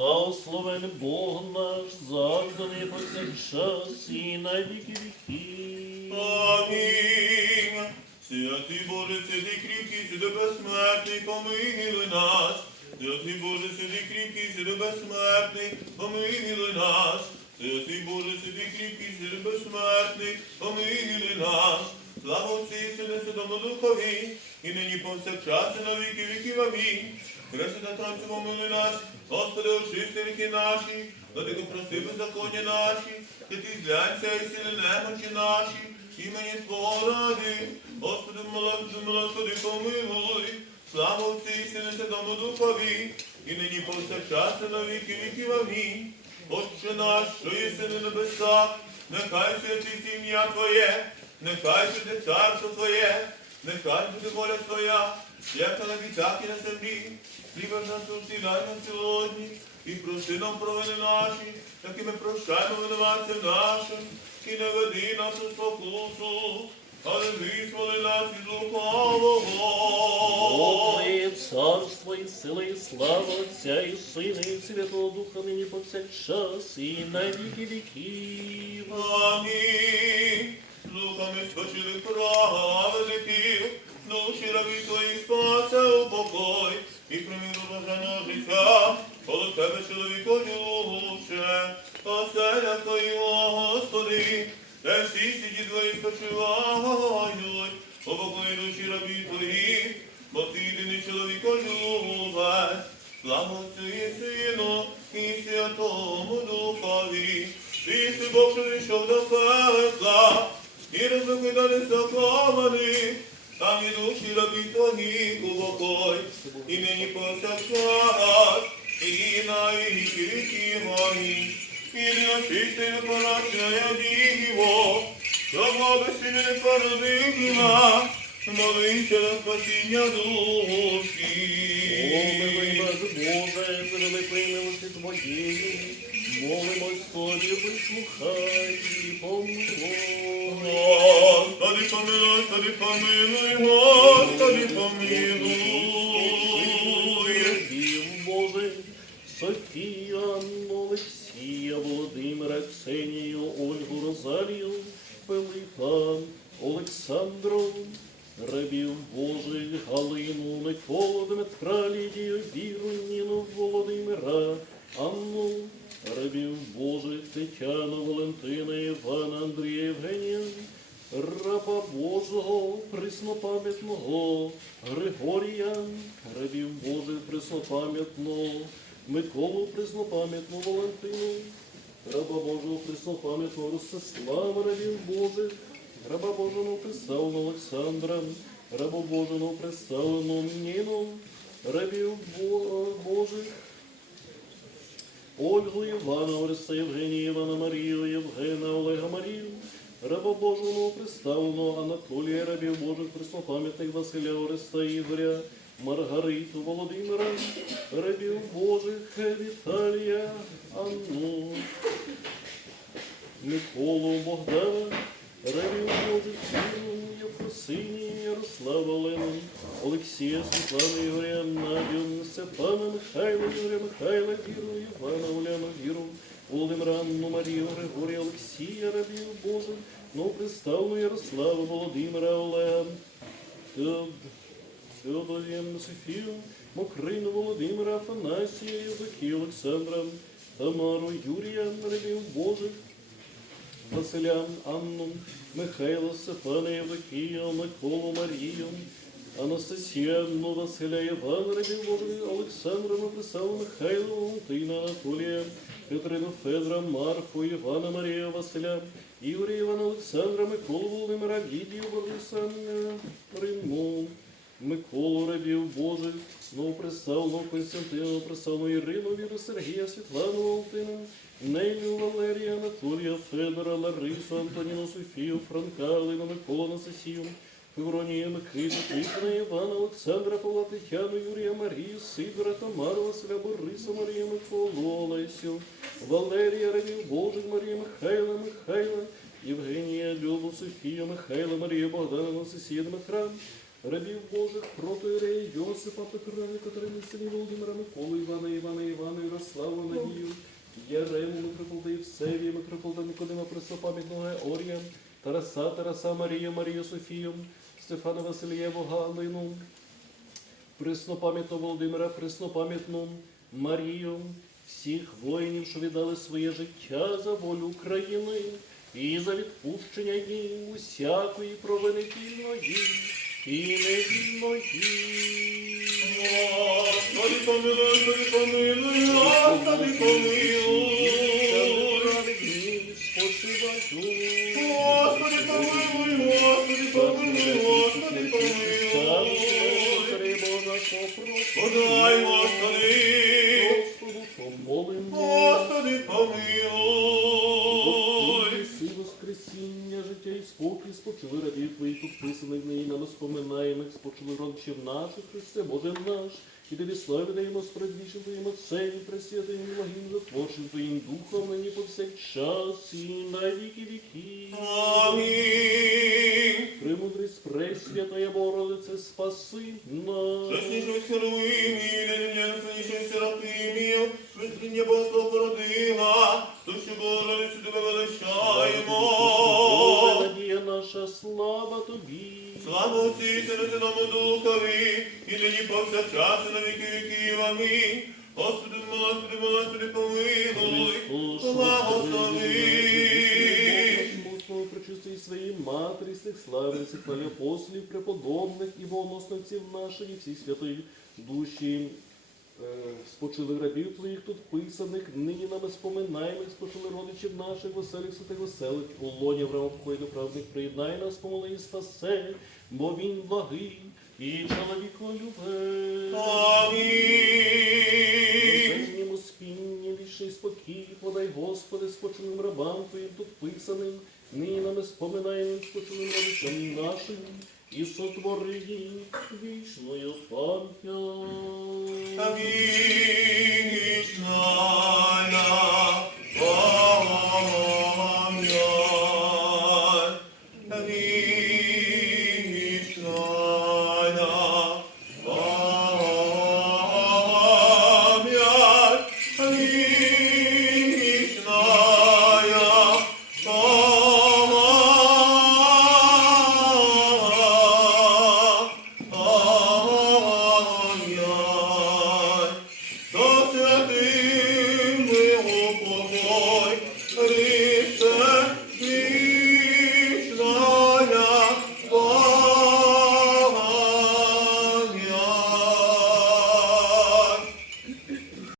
Благословен Бог наш, завжди повсякчас і на віки. Амінь. Святий Боже, святий кріпкий, святий безсмертний, помилуй нас. Святий Боже, святий кріпкий, святий безсмертний, помилуй нас. Святий Боже, святий кріпкий, святий безсмертний, помилуй нас. Слава Отцю і Сину, Святому Духові, і нині повсякчас, і на віки віків. Амінь. Пресвята Тройцю, помилуй нас, Господи, очисти віки наші, Владико, прости беззаконня наші, ти ти зглянься і сили немочі наші, імені Твого ради, Господи, молодцю, Господи, помилуй, слава Отцю і Сину, Святому Духові, і нині повсякчас, і на віки віків. Амінь. Отче наш, що єси на небесах, нехай святиться ім'я Твоє, нехай буде царство Твоє, нехай буде воля Твоя, як на небі, так і на землі. Хліба нас дай нам сьогодні, і прости нам провини наші, і ми прощаємо винуватцям нашим, і не веди нас у спокусу, але визволи нас від лукавого. Царство і сила, і слава Отця і Сина, і Святого Духа нині повсякчас і на віки віків. Амінь. Духами спочили праведників, душі рабі твої спасе у покой, і приміру бажаного життя, коло тебе чоловіко лучше, оселя твоєго, Господи, де всі сіді твої спочивають, у покої душі рабі твої, бо ти єдиний чоловіко любець, слава Отцю Сину, і Святому Духові, ти Бог, що вийшов до пекла, і розокидали заковані, там і душі рабі твої у покой, і нині повсякчас, і на віки. Амінь. І не очисти непорочне діво, що благості не породила, молися на спасіння душі. Боже, з великої милості Твоєї, молимось Тобі, вислухай і помилуй. Господи, помилуй, Господи, помилуй, Господи, помилуй. Рабів Боже, Анну, Олексія, Володимира, Ксенію, Ольгу, Розалію, Пилипа, Олександру, рабів Божих, Галину, Миколу, Дмитра, Лідію, Віру, Ніну, Володимира, Анну, рабів Божих, Тетяну, Валентина, Івана, Андрія, Євгенія, раба Божого, преснопам'ятного, Григорія, рабів Божих преснопам'ятного, Миколу преснопам'ятного Валентину, раба Божого преснопам'ятного Ростислава, рабів Божих, раба Божого представленого Олександра, раба Божого представленого Ніну, рабів Божих, Ольгу Івана, Ореста Євгенія, Івана Марію, Євгена, Олега Марію, раба Божого представленого Анатолія, рабів Божих, преснопам'ятних Василя, Ореста Ігоря, Маргариту, Володимира, рабів Божих, Віталія, Анну, Миколу, Богдана, рабів Божих, Ніну, Євпросині, Ярослава, Олену, Олексія, Світлану, Ігоря, Надю, Степана, Михайла, Ігоря, Михайла, Віру, Івана, Уляна, Віру, Володимира, Анну, Марію, Григорія, Олексія, рабів Божих, ну, представну Ярославу, Володимира, Олега, Феод- Феодорія, Софію, Мокрину, Володимира, Афанасія, Євдокію, Олександра, Тамару, Юрія, рабів Божих, Василя, Анну, Михайла, Степана, Євдокія, Миколу, Марію, Анастасію, Анну, Василя, Івана, рабів Божих, Олександра, Написала, Михайла, Валентина, Анатолія, Петрину, Федора, Марфу, Івана, Марія, Василя, Ігоря, Івана, Олександра, Миколу, Володимира, Лідію, Бориса, Риму, Миколу, рабів Божих, новоприставленого Константина, представлену Ірину, Віру, Сергія, Світлану, Валентину, Нелю, Валерія, Анатолія, Федора, Ларису, Антоніну, Софію, Франка, Алину, Миколу, Анастасію, Февронію, Микиту, Тихона, Івана, Олександра, Павла, Тетяну, Юрія, Марію, Сидора, Тамару, Василя, Бориса, Марію, Миколу, Олесю, Валерія, Рабів Божих, Марія, Михайла, Михайла, Євгенія, Любу, Софію, Михайла, Марію, Богдана, Анастасія, Дмитра, рабів Божих протоіреї Йосипа Петра, Катерини, сині Володимира, Миколи, Івана, Івана, Івана, Ярослава, Надію, Ярему, Митрополда Євсевія, Митрополда Никодима, Пресопам'ятного Орія, Тараса, Тараса, Марія, Марію Софію, Стефана Васильєву, Галину, Преснопам'ятного Володимира, Преснопам'ятну Марію, всіх воїнів, що віддали своє життя за волю України і за відпущення їм усякої провини вільної і невільної. Господи помилуй, Господи помилуй, Господи помилуй. Спочили наше Христе, Боже наш, і тобі славі даємо спредвічним Твоїм Отцем, пресвятим благим затворчим Твоїм Духом, нині повсякчас і на віки віки. Амінь. Премудрість пресвятая Богородице, спаси нас. Чесніший Херовимі, ненесеніший Серафимів, Господи, Господи, помилуй, благослови. Богу причистої своїй матері, всіх славних, хвалі апостолів, преподобних і богоносниців наших, і всіх святої душі. Е, Спочили рабів твоїх тут писаних, нині нами споминаємо, спочили родичів наших, веселих святих веселих, у лоні Авраама покойно правних приєднай нас, помоли і спасе, бо він благий і чоловіколюбець. Амінь. Господи, спочиним рабам Твоїм тут писаним, нині нами споминаємо спочиним родичам нашим, і сотвори їх вічною пам'ять. Вічна пам'ять. До святих